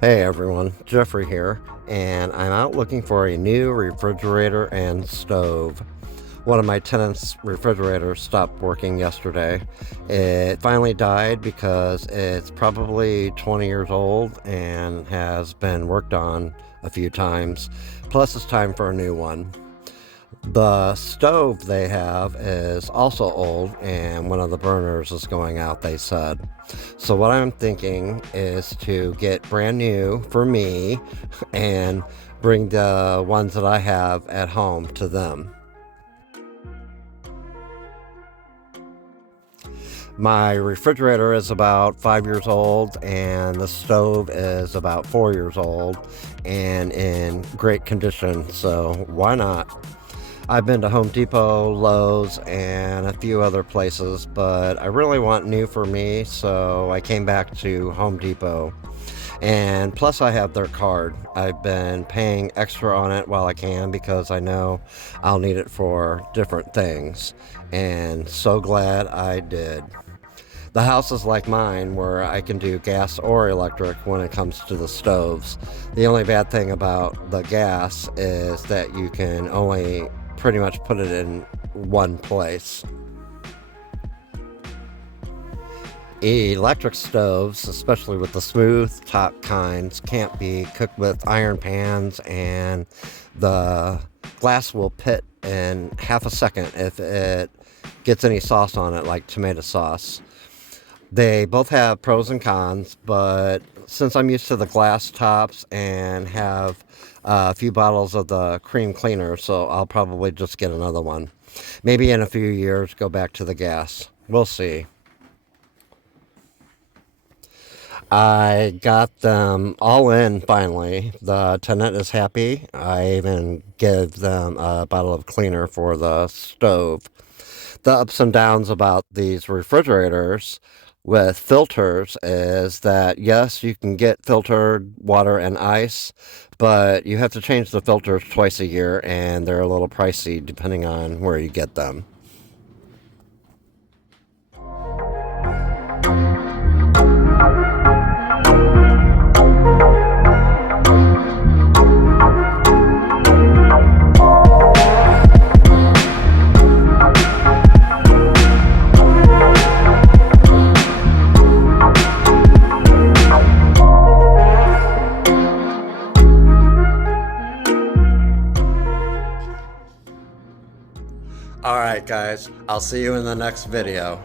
Hey everyone, Jeffrey here, and I'm out looking for a new refrigerator and stove. One of my tenants' refrigerators stopped working yesterday. It finally died because it's probably 20 years old and has been worked on a few times. Plus, it's time for a new one. The stove they have is also old, and one of the burners is going out, they said. So, what I'm thinking is to get brand new for me and bring the ones that I have at home to them. My refrigerator is about 5 years old, and the stove is about 4 years old and in great condition, so why not? I've been to Home Depot, Lowe's, and a few other places, but I really want new for me, so I came back to Home Depot. And plus, I have their card. I've been paying extra on it while I can because I know I'll need it for different things. And so glad I did. The house is like mine where I can do gas or electric when it comes to the stoves. The only bad thing about the gas is that you can only pretty much put it in one place. Electric stoves, especially with the smooth top kinds, can't be cooked with iron pans, and the glass will pit in half a second if it gets any sauce on it, like tomato sauce. They both have pros and cons, but since I'm used to the glass tops and have a few bottles of the cream cleaner, so I'll probably just get another one. Maybe in a few years, go back to the gas. We'll see. I got them all in finally. The tenant is happy. I even gave them a bottle of cleaner for the stove. The ups and downs about these refrigerators with filters is that yes, you can get filtered water and ice, but you have to change the filters twice a year, and they're a little pricey depending on where you get them. All right, guys, I'll see you in the next video.